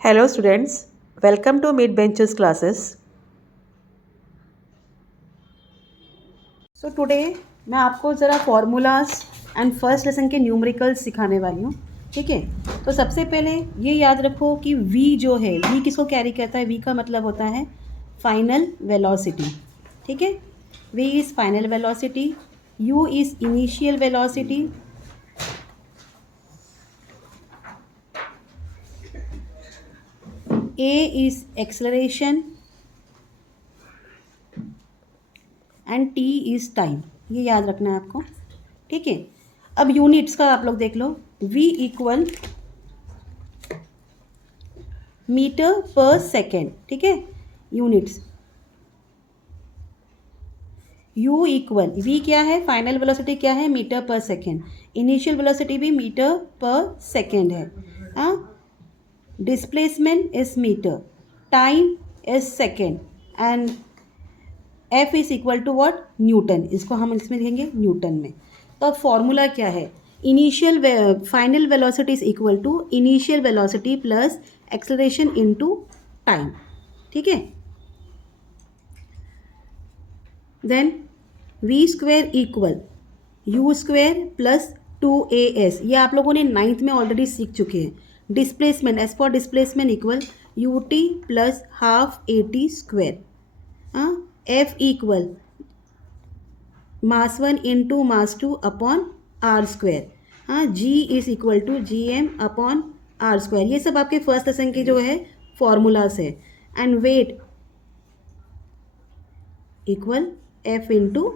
Hello students, welcome to Mid Benches classes. So today मैं आपको ज़रा फार्मूलाज एंड फर्स्ट लेसन के numericals सिखाने वाली हूँ. ठीक है, तो सबसे पहले ये याद रखो कि v जो है v किसको कैरी करता है. v का मतलब होता है फाइनल वेलोसिटी. ठीक है, v is final velocity, u is initial velocity, a is acceleration and t is time. ये याद रखना है आपको. ठीक है, अब यूनिट्स का आप लोग देख लो. v इक्वल मीटर पर सेकेंड. ठीक है, यूनिट्स. u इक्वल v क्या है, फाइनल वेलोसिटी क्या है, मीटर पर सेकेंड. इनिशियल वेलोसिटी भी मीटर पर सेकेंड है. हाँ, displacement is metre, time is second and F is equal to what, newton. इसको हम इसमें लिखेंगे न्यूटन में. तो अब फॉर्मूला क्या है, initial final velocity is equal to initial velocity plus acceleration into time. ठीक है, then v square equal u square plus 2as. ये आप लोगों ने 9th में ऑलरेडी सीख चुके हैं. Displacement, as for displacement equal ut plus half at square. हाँ, F equal mass 1 into mass 2 upon R square. हाँ, G is equal to GM upon R square. ये सब आपके फर्स्ट लेसन के जो है फॉर्मूलाज है. And weight equal F into,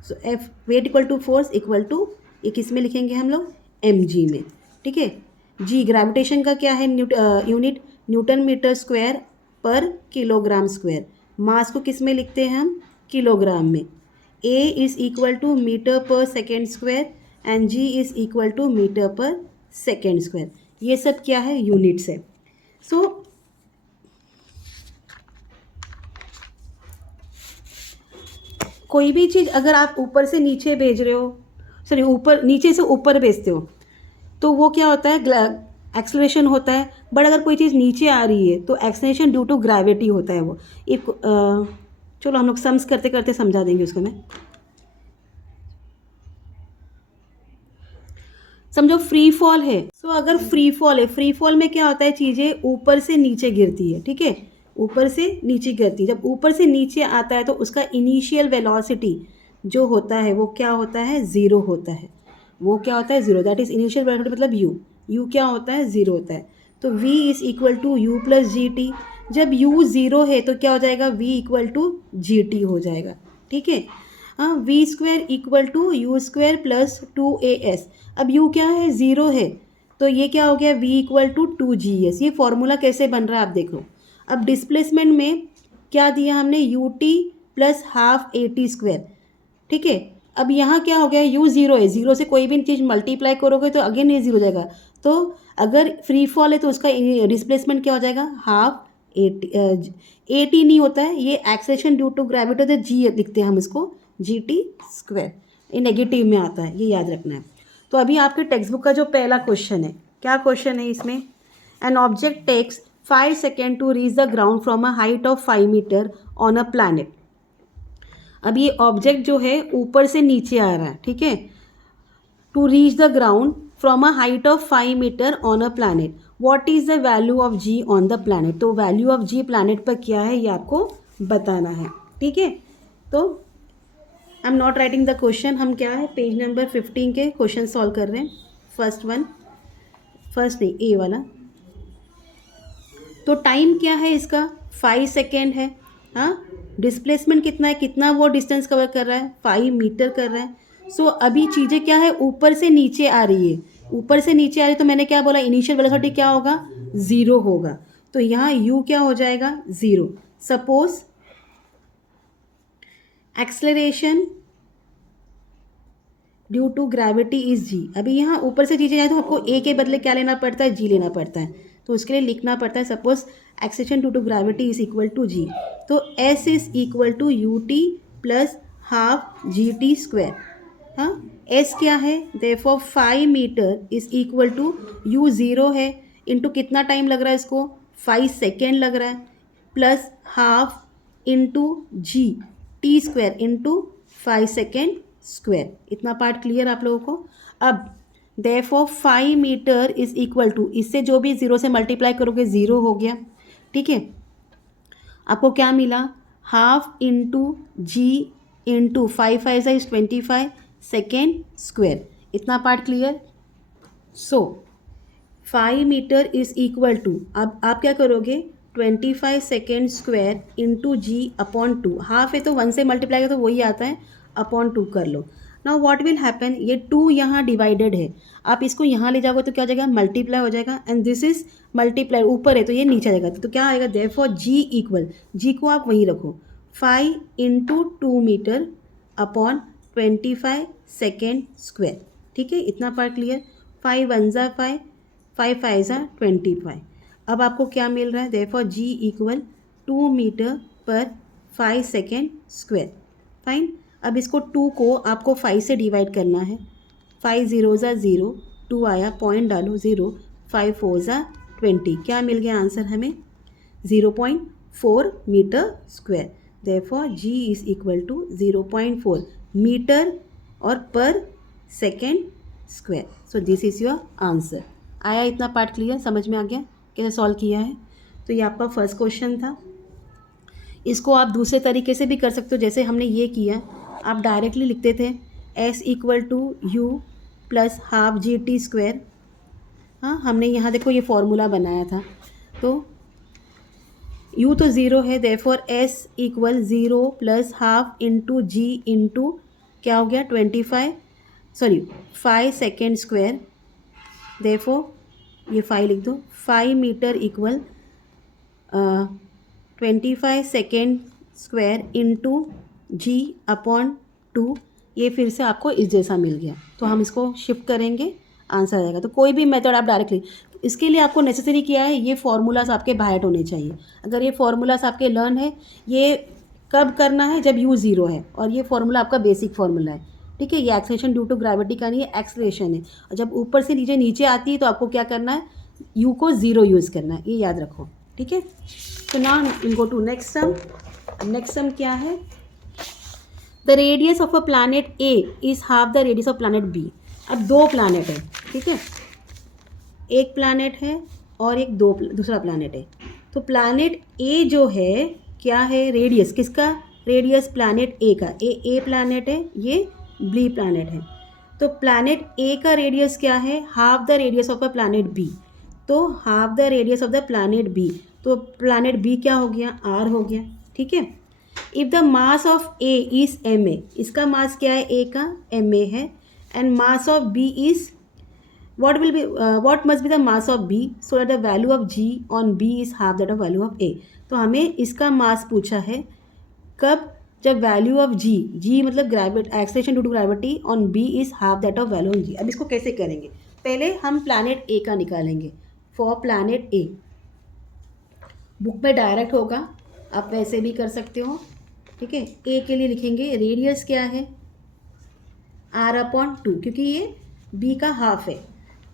so F weight equal to force equal to, ये किस में लिखेंगे हम लोग, mg में. ठीक है, G ग्रेविटेशन का क्या है, unit newton metre square per kilogram square. Mass को किस में लिखते हैं हम, किलोग्राम में. A is equal to metre पर second square and G is equal to metre पर सेकेंड स्क्वायर. ये सब क्या है, यूनिट्स है. सो कोई भी चीज़ अगर आप ऊपर से नीचे भेज रहे हो, सॉरी ऊपर नीचे से ऊपर भेजते हो, तो वो क्या होता है, एक्सेलरेशन होता है. बट अगर कोई चीज़ नीचे आ रही है तो एक्सेलरेशन ड्यू टू ग्रेविटी होता है वो. इफ चलो हम लोग सम्स करते करते समझा देंगे उसको. मैं समझो फ्री फॉल है. सो अगर फ्री फॉल है, फ्री फॉल में क्या होता है, चीज़ें ऊपर से नीचे गिरती है. ठीक है, ऊपर से नीचे गिरती है. जब ऊपर से नीचे आता है तो उसका इनिशियल वेलोसिटी जो होता है वो क्या होता है, ज़ीरो होता है. वो क्या होता है, zero. That is initial velocity मतलब यू क्या होता है, ज़ीरो होता है. तो v is equal to U plus G T. जब u ज़ीरो है तो क्या हो जाएगा, v equal to G T हो जाएगा. ठीक है, हाँ, V square equal to U square plus 2as. अब u क्या है, ज़ीरो है, तो ये क्या हो गया, v इक्वल टू 2gs. ये फॉर्मूला कैसे बन रहा है आप देखो. अब डिस्प्लेसमेंट में क्या दिया हमने, ut plus half at square. ठीक है, अब यहाँ क्या हो गया, u ज़ीरो है, ज़ीरो से कोई भी चीज़ मल्टीप्लाई करोगे तो अगेन ये ज़ीरो हो जाएगा. तो अगर फ्री फॉल है तो उसका डिस्प्लेसमेंट क्या हो जाएगा, हाफ एटी नहीं होता है, ये एक्सेलेरेशन ड्यू टू ग्रेविटी होता है, जी लिखते हैं हम इसको, जी टी स्क्वायर. ये नेगेटिव में आता है, ये याद रखना है. तो अभी आपके टेक्स्ट बुक का जो पहला क्वेश्चन है, क्या क्वेश्चन है इसमें, an object takes 5 second to reach the ground from a height of 5 metre on a planet. अब ये ऑब्जेक्ट जो है ऊपर से नीचे आ रहा है. ठीक है, to reach the ground from a height of 5 metre on a planet. What is the value of ji on the planet. तो वैल्यू ऑफ जी प्लैनेट पर क्या है ये आपको बताना है. ठीक है, तो I am not writing the question, हम क्या है पेज नंबर 15 के क्वेश्चन सॉल्व कर रहे हैं. फर्स्ट नहीं, ए वाला. तो टाइम क्या है इसका, 5 सेकेंड है. हाँ, डिस्प्लेसमेंट कितना है, कितना वो डिस्टेंस कवर कर रहा है, 5 मीटर कर रहा है. सो अभी चीज़ें क्या है, ऊपर से नीचे आ रही है. ऊपर से नीचे आ रही है तो मैंने क्या बोला, इनिशियल वेलोसिटी क्या होगा, ज़ीरो होगा. तो यहाँ u क्या हो जाएगा, zero. Suppose acceleration due to gravity is g. अभी यहाँ ऊपर से चीज़ें आए तो आपको a के बदले क्या लेना पड़ता है, g लेना पड़ता है. तो उसके लिए लिखना पड़ता है, suppose acceleration due to gravity is equal to g. तो s is equal to U T plus half G T square. हाँ, s क्या है, therefore 5 metre is equal to u zero है, इंटू कितना टाइम लग रहा है इसको, 5 सेकेंड लग रहा है, plus half into G T square into 5 second square. इतना पार्ट क्लियर आप लोगों को। अब therefore 5 metre is equal to, इससे जो भी 0 से मल्टीप्लाई करोगे 0 हो गया, ठीक है। आपको क्या मिला, half into g into 5 is 25 second square. इतना part clear. So 5 metre is equal to, अब आप क्या करोगे, 25 second square into g upon 2, half है तो 1 से मल्टीप्लाई करो तो वही आता है, अपॉन 2 कर लो। नाउ व्हाट विल हैपन, ये 2 यहाँ डिवाइडेड है, आप इसको यहाँ ले जाओगे तो क्या हो जाएगा, मल्टीप्लाई हो जाएगा, एंड दिस इज मल्टीप्लाई, ऊपर है तो ये नीचे आ जाएगा, तो क्या आएगा, देयरफॉर जी इक्वल, जी को आप वहीं रखो, 5 into 2 metre upon 25 second square. ठीक है, इतना पार्ट क्लियर। 5 1 ज़ा 5, 5 5 ज़ा 25। अब आपको क्या मिल रहा है, देयरफॉर जी इक्वल 2 मीटर पर 5 सेकेंड स्क्वायर। फाइन। अब इसको 2 को आपको 5 से डिवाइड करना है, 5 0 ज़ा 0, 2 आया, पॉइंट डालो 0, 5 4 ज़ा 20, क्या मिल गया आंसर हमें, 0.4 metre square. Therefore ji is equal to 0.4 metre और पर second square. So this is your answer. आया इतना पार्ट क्लियर, समझ में आ गया कैसे सॉल्व किया है। तो ये आपका फर्स्ट क्वेश्चन था। इसको आप दूसरे तरीके से भी कर सकते हो, जैसे हमने ये किया, आप डायरेक्टली लिखते थे s equal to U plus half G T square. हाँ, हमने यहाँ देखो ये फॉर्मूला बनाया था, तो u तो 0 है, therefore s equal 0 plus half into g into क्या हो गया 5 सेकेंड स्क्वायर। देयरफॉर ये 5 लिख दो, 5 metre equal 25 second square into g upon 2। ये फिर से आपको इस जैसा मिल गया, तो हम इसको शिफ्ट करेंगे, आंसर आ जाएगा। तो कोई भी मेथड आप डायरेक्टली, इसके लिए आपको नेसेसरी क्या है, ये फार्मूलाज आपके बायट होने चाहिए। अगर ये फार्मूलाज आपके लर्न है, ये कब करना है, जब u 0 है, और ये फार्मूला आपका बेसिक फार्मूला है। ठीक है, ये एक्सेलरेशन ड्यू टू ग्रेविटी का नहीं है, एक्सेलरेशन है, और जब ऊपर से नीचे नीचे आती है तो आपको क्या करना है, u को 0 यूज़ करना है, ये याद रखो। ठीक है, तो now will go to next sum. Next sum क्या है, the radius of a planet A is half the radius of planet B. अब 2 प्लैनेट है, ठीक है, एक प्लैनेट है और एक दूसरा प्लैनेट है। तो प्लैनेट ए जो है क्या है, रेडियस किसका, रेडियस प्लैनेट ए का, ए प्लैनेट है, ये बी प्लैनेट है। तो प्लैनेट ए का रेडियस क्या है, half the radius of a planet B. तो half the radius of the planet B, तो प्लैनेट बी क्या हो गया, आर हो गया। ठीक है, if the mass of A is M A, इसका मास क्या है, ए का एम ए है, and mass of B is what must be the mass of B so that the value of G on B is half that of value of A। तो हमें इसका मास पूछा है कब, जब वैल्यू ऑफ G मतलब gravity, acceleration due to gravity on B is half that of value on G। अब इसको कैसे करेंगे, पहले हम प्लैनेट A का निकालेंगे। फॉर प्लैनेट A, बुक में डायरेक्ट होगा, आप वैसे भी कर सकते हो। ठीक है, A के लिए लिखेंगे रेडियस क्या है, r/2, क्योंकि ये B का हाफ है।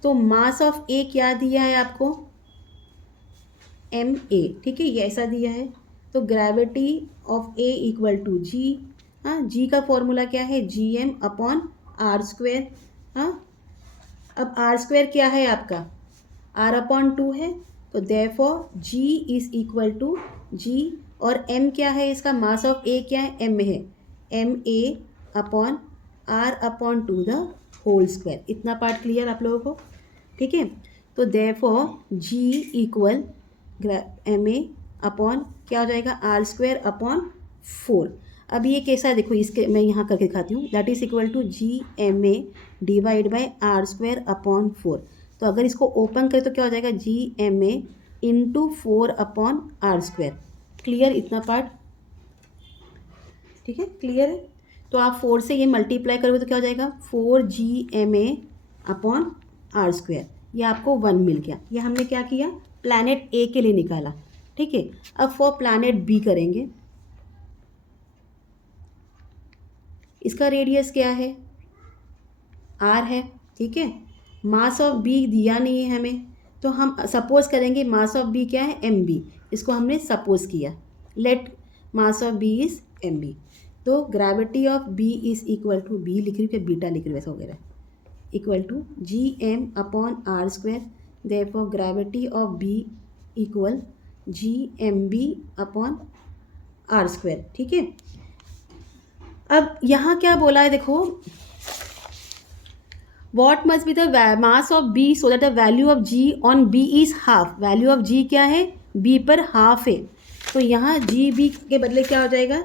तो मास ऑफ ए क्या दिया है आपको, एम ए। ठीक है, ये ऐसा दिया है, तो gravity of A equal to g. हाँ, जी का फॉर्मूला क्या है, G M upon R square. हाँ, अब आर स्क्वेयर क्या है आपका, r/2 है, तो therefore ji is equal to g, और एम क्या है इसका, मास ऑफ ए क्या है, एम है, M A upon r/2 the whole square. इतना पार्ट क्लियर आप लोगों को। ठीक है, तो therefore G equal M A upon क्या हो जाएगा, आर स्क्वायर अपॉन 4। अब ये कैसा है देखो, इसके मैं यहाँ करके दिखाती हूँ, that is equal to G M A divide by R square upon 4। तो अगर इसको ओपन करें तो क्या हो जाएगा, G M A into 4 upon R square. Clear इतना पार्ट, ठीक है, क्लियर है। तो आप 4 से ये मल्टीप्लाई करोगे तो क्या हो जाएगा, 4GMA अपॉन आर स्क्वायर, ये आपको 1 मिल गया। ये हमने क्या किया, प्लैनेट ए के लिए निकाला। ठीक है, अब फॉर प्लैनेट बी करेंगे, इसका रेडियस क्या है, आर है। ठीक है, मास ऑफ बी दिया नहीं है हमें, तो हम सपोज करेंगे मास ऑफ बी क्या है, एम बी, इसको हमने सपोज किया, let mass of B is M B. तो gravity of B is equal to, B लिख रही हूँ क्या बीटा लिख रही हूँ, ऐसा वगैरह, equal to G M upon R square, therefore gravity of B equal G M B upon R square. ठीक है, अब यहाँ क्या बोला है देखो, what must be the mass of B so that the value of ji on B is half. Value of g क्या है, बी पर हाफ है, तो यहाँ जी बी के बदले क्या हो जाएगा,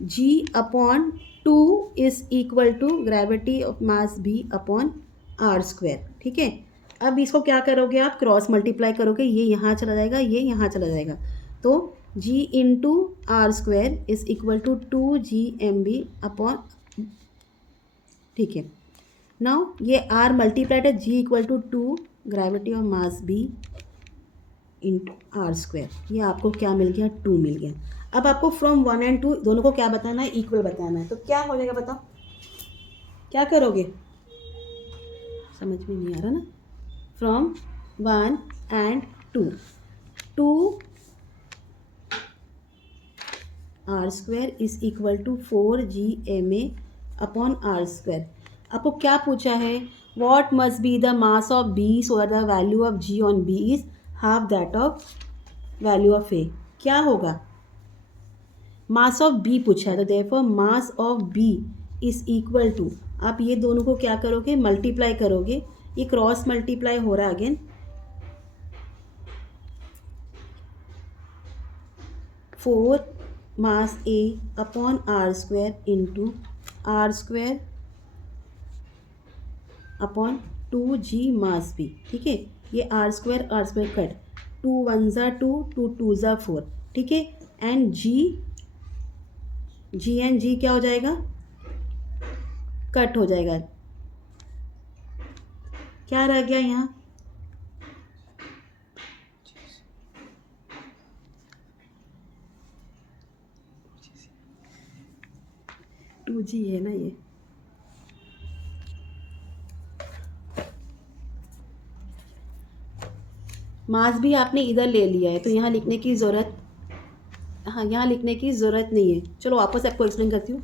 g upon 2 is equal to gravity of mass B upon R square. ठीक है, अब इसको क्या करोगे आप, क्रॉस मल्टीप्लाई करोगे, ये यहाँ चला जाएगा, ये यहाँ चला जाएगा, तो g into R square is equal to 2 GMB upon, ठीक है। नाउ ये आर मल्टीप्लाइड है, g equal to 2 gravity of mass B into R square, ये आपको क्या मिल गया, 2 मिल गया। अब आपको फ्रॉम 1 and 2 दोनों को क्या बताना है, इक्वल बताना है, तो क्या हो जाएगा बताओ, क्या करोगे, समझ में नहीं आ रहा ना, from 1 and 2 R square is equal to 4GMA upon R square. आपको क्या पूछा है, what must be the mass of B so that the value of ji on B is half that of value of A. क्या होगा, mass of B पूछा है, तो therefore mass of B is equal to, आप ये दोनों को क्या करोगे, मल्टीप्लाई करोगे, ये क्रॉस मल्टीप्लाई हो रहा है again, 4 mass A upon R square into R square upon 2G mass B. ठीक है, ये आर स्क्वायर कट, 2 1 ज़ा 2, 2 2 ज़ा 4। ठीक है, एंड जी एंड जी क्या हो जाएगा, कट हो जाएगा, क्या रह गया यहाँ, टू जी है ना ये, मास भी आपने इधर ले लिया है, तो यहाँ लिखने की ज़रूरत, हाँ यहाँ लिखने की ज़रूरत नहीं है। चलो वापस आपको एक्सप्लेन करती हूँ,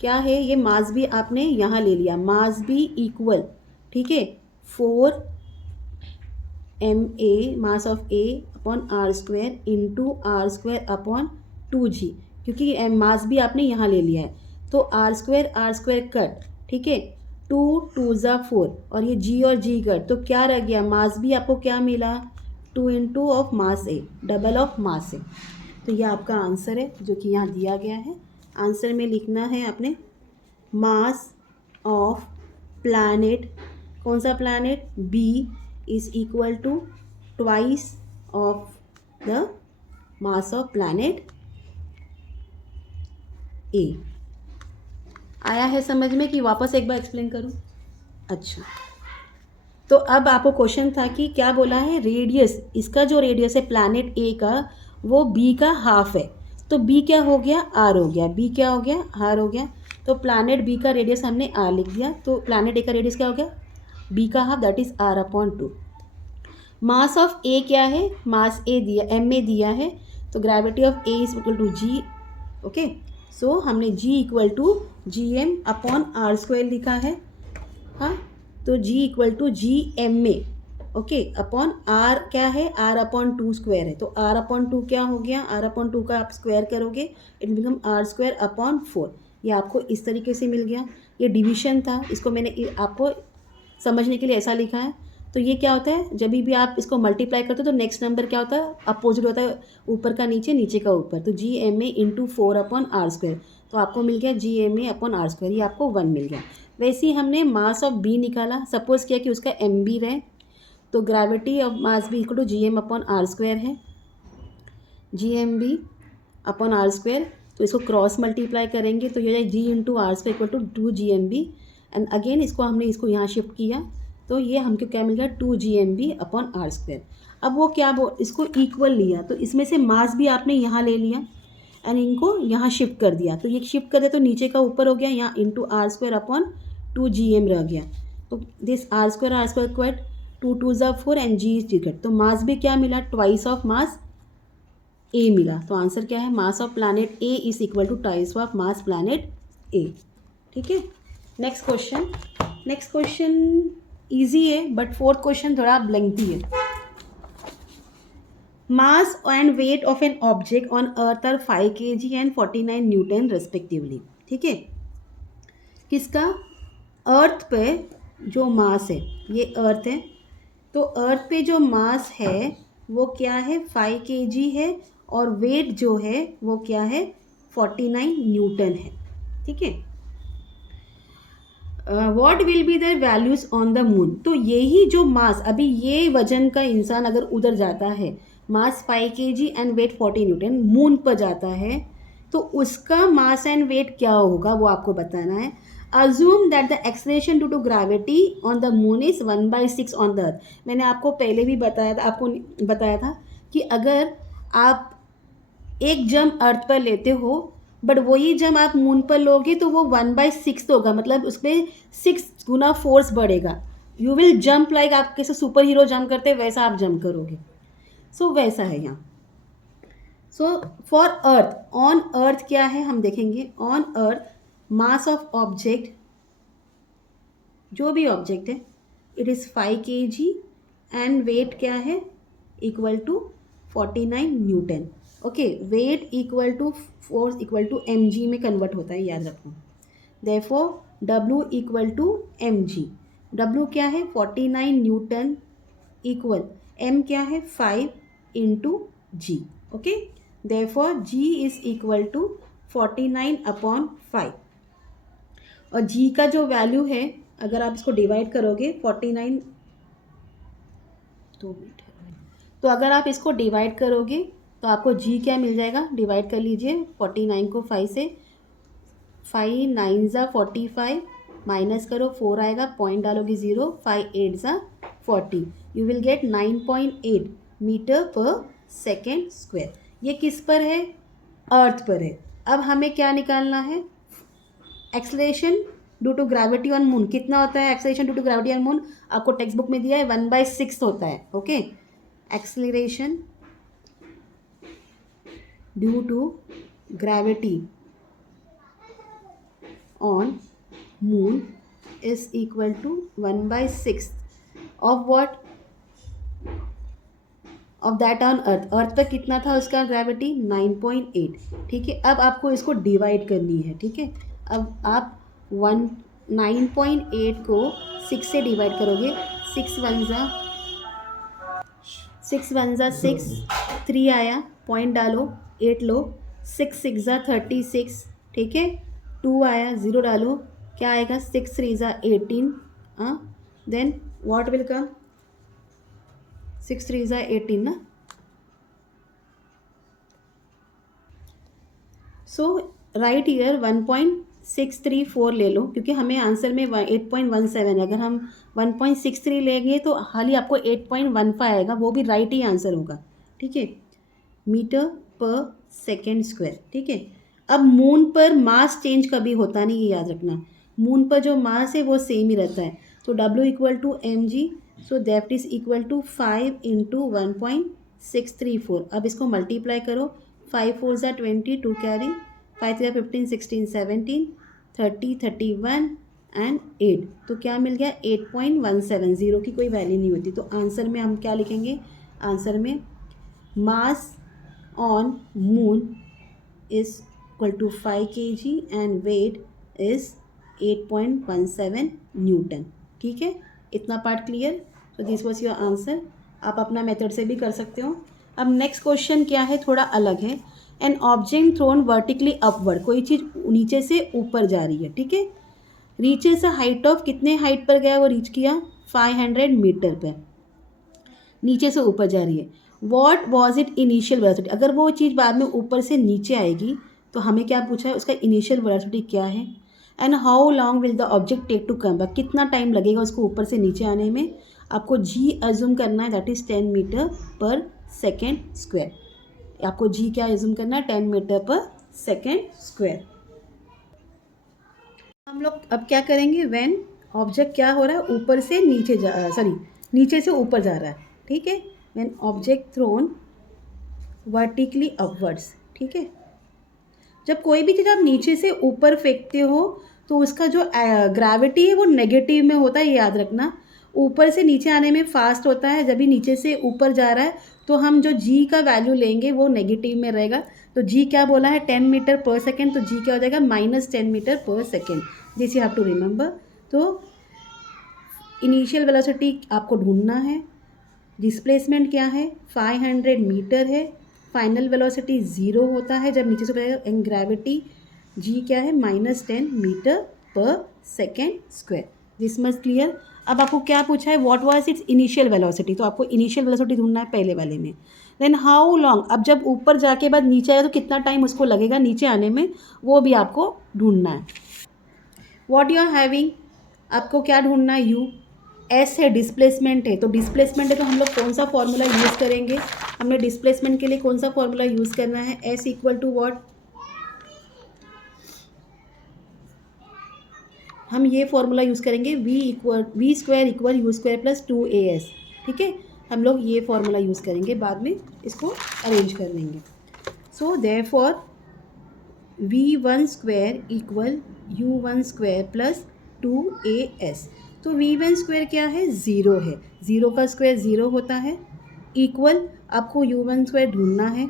क्या है, ये मास भी आपने यहाँ ले लिया, मास भी इक्वल, ठीक है, 4MA mass of A upon R square into R square upon 2G, क्योंकि मास भी आपने यहाँ ले लिया है, तो आर स्क्वायर कट, ठीक है, 2 2 ज़ा 4, और ये जी और जी कट, तो क्या रह गया, मास भी आपको क्या मिला, 2 into of mass A, double of mass A. तो ये आपका आंसर है जो कि यहाँ दिया गया है। आंसर में लिखना है आपने मास ऑफ प्लैनेट, कौन सा planet, B is equal to twice of the mass of planet A. आया है समझ में कि वापस एक बार एक्सप्लेन करूं? अच्छा, तो अब आपको क्वेश्चन था कि क्या बोला है, रेडियस, इसका जो रेडियस है प्लैनेट ए का वो बी का हाफ है, तो बी क्या हो गया, आर हो गया, बी क्या हो गया, आर हो गया, तो प्लैनेट बी का रेडियस हमने आर लिख दिया, तो प्लैनेट ए का रेडियस क्या हो गया, बी का half, that is R upon 2। Mass of A क्या है, मास ए दिया, एम ए दिया है, तो gravity of A is equal to g, okay, so हमने g equal to G M upon R square लिखा है, हाँ, तो g equal to G M A, okay, upon R क्या है, आर अपॉन 2 स्क्वायर है, तो आर अपॉन 2 क्या हो गया, आर अपॉन 2 का आप स्क्वायर करोगे, it become R square upon 4। ये आपको इस तरीके से मिल गया, ये डिवीजन था, इसको मैंने आपको समझने के लिए ऐसा लिखा है। तो ये क्या होता है, जब भी आप इसको मल्टीप्लाई करते हो तो नेक्स्ट नंबर क्या होता है, अपोजिट होता है, ऊपर का नीचे, नीचे का ऊपर, तो G M A into 4 upon R square, तो आपको मिल गया G M A upon R square, ये आपको 1 मिल गया। वैसे ही हमने मास ऑफ बी निकाला, सपोज किया कि उसका एम बी रहे, तो gravity of mass B equal to G M upon R square है, G M B upon R square, तो इसको क्रॉस मल्टीप्लाई करेंगे तो ये g into R square equal to 2GMB, and again इसको हमने इसको यहाँ शिफ्ट किया, तो ये हमको क्या मिल गया, 2GMB अपॉन आर स्क्वायर। अब वो क्या इसको इक्वल लिया, तो इसमें से मास भी आपने यहाँ ले लिया एंड इनको यहाँ शिफ्ट कर दिया, तो ये शिफ्ट कर दिया तो नीचे का ऊपर हो गया, यहाँ into R square upon 2GM रह गया, तो दिस आर स्क्वायर क्वेट 2 2 ज़ा 4 एंड जी इज टिकट। तो मास भी क्या मिला, ट्वाइस ऑफ मास ए मिला। तो आंसर क्या है, mass of planet A is equal to twice of mass planet A. ठीक है, next question. Next question easy है बट फोर्थ क्वेश्चन थोड़ा लेंथी है। Mass and weight of an object on earth are 5 kg and 49 newton respectively. ठीक है, किसका, अर्थ पे जो मास है, ये अर्थ है, तो अर्थ पे जो मास है वो क्या है, 5 kg है, और वेट जो है वो क्या है, 49 न्यूटन है। ठीक है, what will be the values on the moon. तो यही जो मास, अभी ये वजन का इंसान अगर उधर जाता है, mass 5 kg and weight 40 newton, moon पर जाता है, तो उसका मास एंड वेट क्या होगा वो आपको बताना है। Assume that the acceleration due to gravity on the moon is 1/6 on the earth. मैंने आपको पहले भी बताया था, आपको बताया था कि अगर आप एक जंप अर्थ पर लेते हो बट वही जंप आप मून पर लोगे तो वो 1/6 होगा, मतलब उस पर 6 गुना फोर्स बढ़ेगा। यू विल जंप लाइक, आप कैसे सुपर हीरो जंप करते हैं वैसा आप जंप करोगे। सो वैसा है यहाँ। So for earth, on earth क्या है हम देखेंगे। On earth mass of object, जो भी ऑब्जेक्ट है, it is 5 kg and weight क्या है, equal to 49 newton. Okay, weight equal to force equal to mg में कन्वर्ट होता है, याद रखो। Therefore W equal to mg। W क्या है, 49 न्यूटन, इक्वल m क्या है, 5 into g। Okay, therefore g is equal to 49/5। और g का जो वैल्यू है, अगर आप इसको डिवाइड करोगे 49, 2 मिनट है, तो अगर आप इसको डिवाइड करोगे तो आपको g क्या मिल जाएगा, डिवाइड कर लीजिए 49 को 5 से, 5 9 ज़ा 45, माइनस करो 4 आएगा, पॉइंट डालोगे 0, 5 8 ज़ा 40, यू विल गेट 9.8 मीटर पर सेकेंड स्क्वायर। ये किस पर है, अर्थ पर है। अब हमें क्या निकालना है, acceleration due to gravity on moon कितना होता है, acceleration due to gravity on moon आपको टेक्स्ट बुक में दिया है 1/6 होता है। Okay, acceleration due to gravity on moon is equal to 1/6 of what, of that on earth. Earth पर कितना था उसका ग्रेविटी, 9.8। ठीक है, अब आपको इसको डिवाइड करनी है। ठीक है, अब आप 9.8 को 6 से डिवाइड करोगे, 6 1 ज़ा 6, 3 आया, पॉइंट डालो, 8 लो, 6 6 ज़ा 36। ठीक है, 2 आया, 0 डालो, क्या आएगा, 6 3 ज़ा 18। देन व्हाट विल कम, 6 3 ज़ा 18 ना। सो राइट ईयर 1.634 ले लो, क्योंकि हमें आंसर में 8.17 है। अगर हम 1.63 लेंगे तो हाल ही आपको 8.15 आएगा, वो भी राइट ही आंसर होगा। ठीक है, मीटर पर सेकेंड स्क्वायर। ठीक है, अब मून पर मास चेंज कभी होता नहीं है, याद रखना। मून पर जो मास है वो सेम ही रहता है। तो W equal to mg, so that is equal to 5 into 1.634। अब इसको मल्टीप्लाई करो, 5 4 ज़ा 20, 2 कैरी, 5 3 15 16 17 30 31 एंड 8। तो क्या मिल गया, 8.17। ज़ीरो की कोई वैल्यू नहीं होती। तो आंसर में हम क्या लिखेंगे, आंसर में mass on moon is equal to 5 kg and weight is 8.17 newton. ठीक है, इतना part clear. So this was your answer. आप अपना मेथड से भी कर सकते हो। अब नेक्स्ट क्वेश्चन क्या है, थोड़ा अलग है। An object thrown vertically upward, कोई चीज़ नीचे से ऊपर जा रही है। ठीक है, नीचे से हाइट ऑफ, कितने हाइट पर गया वो रीच किया, 500 मीटर पर नीचे से ऊपर जा रही है। What was it initial velocity, अगर वो चीज़ बाद में ऊपर से नीचे आएगी तो हमें क्या पूछा है, उसका इनिशियल वेलोसिटी क्या है। And how long will the object take to come back, कितना टाइम लगेगा उसको ऊपर से नीचे आने में। आपको जी अज्यूम करना है, दैट इज़ 10 मीटर पर सेकेंड स्क्वायर। आपको जी क्या अज्यूम करना है, 10 मीटर पर सेकेंड स्क्वायर। हम लोग अब क्या करेंगे, व्हेन ऑब्जेक्ट क्या हो रहा है, ऊपर से नीचे जा, सॉरी नीचे से ऊपर जा रहा है, ठीक है। When object thrown vertically upwards, ठीक है। जब कोई भी चीज़ आप नीचे से ऊपर फेंकते हो तो उसका जो ग्रेविटी है वो नेगेटिव में होता है, ये याद रखना। ऊपर से नीचे आने में फास्ट होता है, जब भी नीचे से ऊपर जा रहा है तो हम जो जी का वैल्यू लेंगे वो नेगेटिव में रहेगा। तो जी क्या बोला है, 10 मीटर पर सेकेंड, तो जी क्या हो जाएगा -10 मीटर पर second. This you have to remember. तो इनिशियल वेलोसिटी आपको ढूंढना है, डिस्प्लेसमेंट क्या है 500 मीटर है, फाइनल वेलोसिटी 0 होता है जब नीचे से ऊपर जाएगा, एंड ग्रेविटी जी क्या है -10 मीटर पर second square. This much clear. अब आपको क्या पूछा है, what was it's initial velocity, तो आपको इनिशियल वेलोसिटी ढूंढना है पहले वाले में। देन हाउ लॉन्ग, अब जब ऊपर जाके बाद नीचे आया तो कितना टाइम उसको लगेगा नीचे आने में, वो भी आपको ढूंढना है। व्हाट यू आर हैविंग, आपको क्या ढूंढना है, यू। एस है डिस्प्लेसमेंट है, तो डिस्प्लेसमेंट है तो हम लोग कौन सा फॉर्मूला यूज़ करेंगे, हमने डिस्प्लेसमेंट के लिए कौन सा फॉर्मूला यूज़ करना है, एस इक्वल टू वॉट, हम ये फॉर्मूला यूज़ करेंगे v square equal u square plus 2as, ठीक है। हम लोग ये फॉर्मूला यूज़ करेंगे, बाद में इसको अरेंज कर लेंगे। So therefore v1 square equal u1 square plus 2as। तो v1 स्क्वायर क्या है, 0 है, 0 का स्क्वायर 0 होता है, इक्वल आपको u1 स्क्वायर ढूंढना है,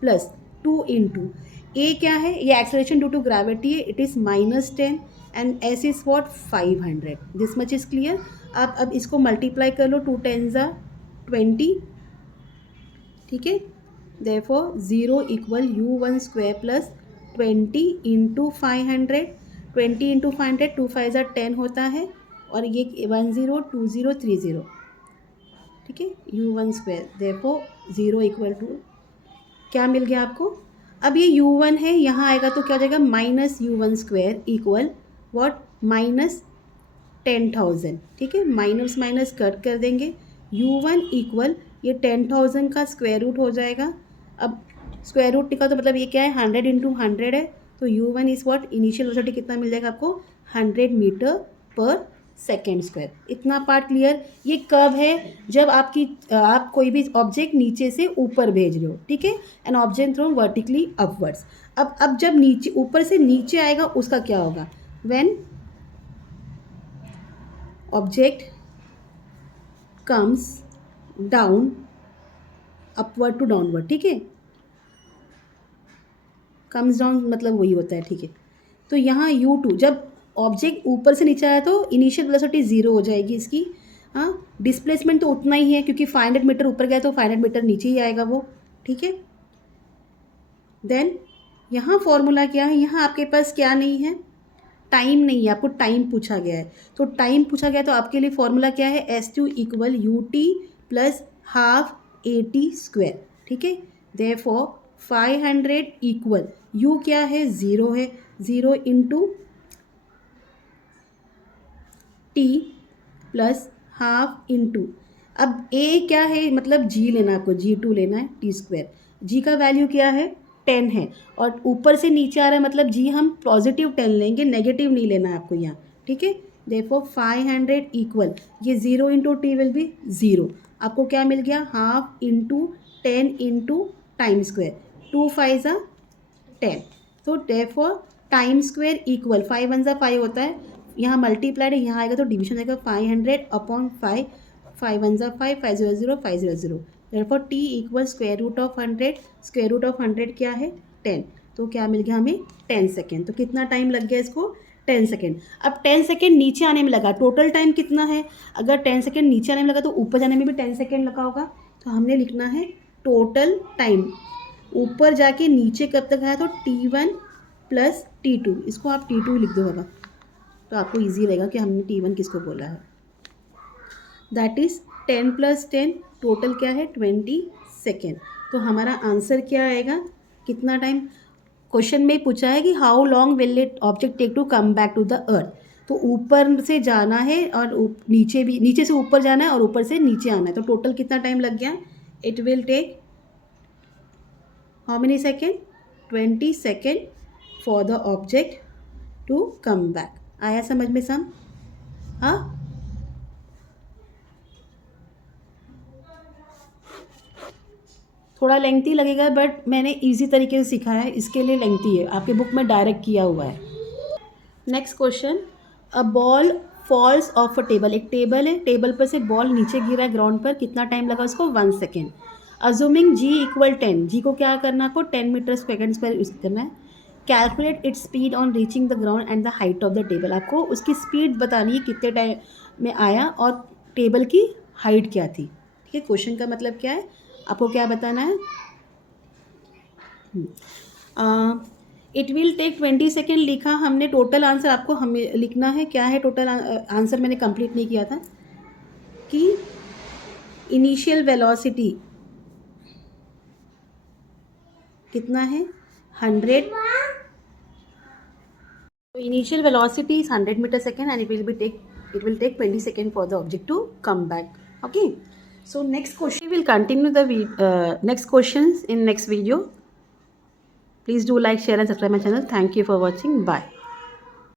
प्लस 2 इंटू ए क्या है, ये एक्सेलरेशन ड्यू टू ग्रेविटी है, it is -10 and S is what 500। This much is clear. आप अब इसको मल्टीप्लाई कर लो, 2 10 20, ठीक है। Therefore 0 equal u1 square plus 20 into 500, 20 into 500, 2 5 10 होता है, और ये 102030, ठीक है, u1 square. Therefore 0 equal to क्या मिल गया आपको, अब ये u1 है, यहाँ आएगा तो क्या हो जाएगा, -u1 स्क्वायर इक्वल व्हाट, -10,000, ठीक है। माइनस माइनस कट कर देंगे, u1 इक्वल ये 10,000 का स्क्वायर रूट हो जाएगा। अब स्क्वायर रूट निकाल तो मतलब ये क्या है, 100 इंटू 100 है, तो u1 is what, initial velocity कितना मिल जाएगा आपको, 100 मीटर पर सेकेंड स्क्वायर। इतना पार्ट क्लियर। ये कब है, जब आप कोई भी ऑब्जेक्ट नीचे से ऊपर भेज रहे हो, ठीक है, an object thrown vertically upwards. अब जब नीचे ऊपर से नीचे आएगा उसका क्या होगा, when object comes down upward to downward, ठीक है, कम्स डाउन मतलब वही होता है, ठीक है। तो यहाँ u2 जब ऑब्जेक्ट ऊपर से नीचे आया तो इनिशियल वेलोसिटी 0 हो जाएगी इसकी, हाँ। डिस्प्लेसमेंट तो उतना ही है क्योंकि 500 मीटर ऊपर गया तो 500 मीटर नीचे ही आएगा वो, ठीक है। देन यहाँ फॉर्मूला क्या है, यहाँ आपके पास क्या नहीं है, टाइम नहीं है, आपको टाइम पूछा गया है। तो टाइम पूछा गया तो आपके लिए फॉर्मूला क्या है, S2 equal ut plus half AT square, ठीक है। देयरफॉर 500 इक्वल u क्या है, 0 है, 0 into T plus half into, अब a क्या है, मतलब g लेना आपको, g2 लेना है, टी स्क्वायर। g का वैल्यू क्या है, 10 है, और ऊपर से नीचे आ रहा है मतलब g हम पॉजिटिव 10 लेंगे, नेगेटिव नहीं लेना है आपको यहाँ, ठीक है। देयरफॉर 500 इक्वल ये 0 इंटू टी विल बी 0, आपको क्या मिल गया, half into 10 into time square, 2 5 10। तो देयरफॉर टाइम स्क्वायर इक्वल 5 1 5 होता है, यहाँ मल्टीप्लाइड है, यहाँ आएगा तो डिवीजन आएगा 500 upon 5, 5 1 5, 5 0 0, 5 0 0। Therefore t equal square root of 100, square root of 100 क्या है, 10, तो क्या मिल गया हमें, 10 सेकेंड। तो कितना टाइम लग गया इसको, 10 सेकेंड। अब 10 सेकेंड नीचे आने में लगा, टोटल टाइम कितना है, अगर 10 सेकेंड नीचे आने में लगा तो ऊपर जाने में भी 10 सेकेंड लगा होगा, तो हमने लिखना है टोटल टाइम, ऊपर जाके नीचे कब तक आया तो t1 प्लस t2, इसको आप t2 लिख दो बाबा, तो आपको इजी रहेगा कि हमने t1 किसको बोला है। दैट इज़ 10 प्लस 10, टोटल क्या है 20 सेकेंड। तो हमारा आंसर क्या आएगा, कितना टाइम, क्वेश्चन में पूछा है कि how long will it object take to come back to the earth, तो ऊपर से जाना है और नीचे से ऊपर जाना है और ऊपर से नीचे आना है, तो टोटल कितना टाइम लग गया, it will take how many second, 20 second for the object to come back. आया समझ में सम, हाँ। थोड़ा लेंथी लगेगा बट मैंने इजी तरीके से सिखाया है, इसके लिए लेंथी है, आपके बुक में डायरेक्ट किया हुआ है। Next question, a ball falls off a table, एक टेबल है, टेबल पर से बॉल नीचे गिरा है ग्राउंड पर, कितना टाइम लगा उसको? 1 सेकेंड। अज्यूमिंग जी इक्वल 10, जी को क्या करना, आपको 10 मीटर सेकेंड पर यूज करना है। Calculate its speed on reaching the ground and the height of the table, आपको उसकी स्पीड बतानी है कितने टाइम में आया और टेबल की हाइट क्या थी। ठीक है, क्वेश्चन का मतलब क्या है, आपको क्या बताना है? इट विल टेक 20 सेकेंड लिखा हमने, टोटल आंसर आपको हमें लिखना है। क्या है टोटल आंसर, मैंने कंप्लीट नहीं किया था, कि इनिशियल वेलोसिटी कितना है, 100। तो initial velocity is 100 metre second and it will take 20 seconds for the object to come back. Okay, so next question, we will continue the next questions in next video. Please do like, share and subscribe my channel. Thank you for watching. Bye.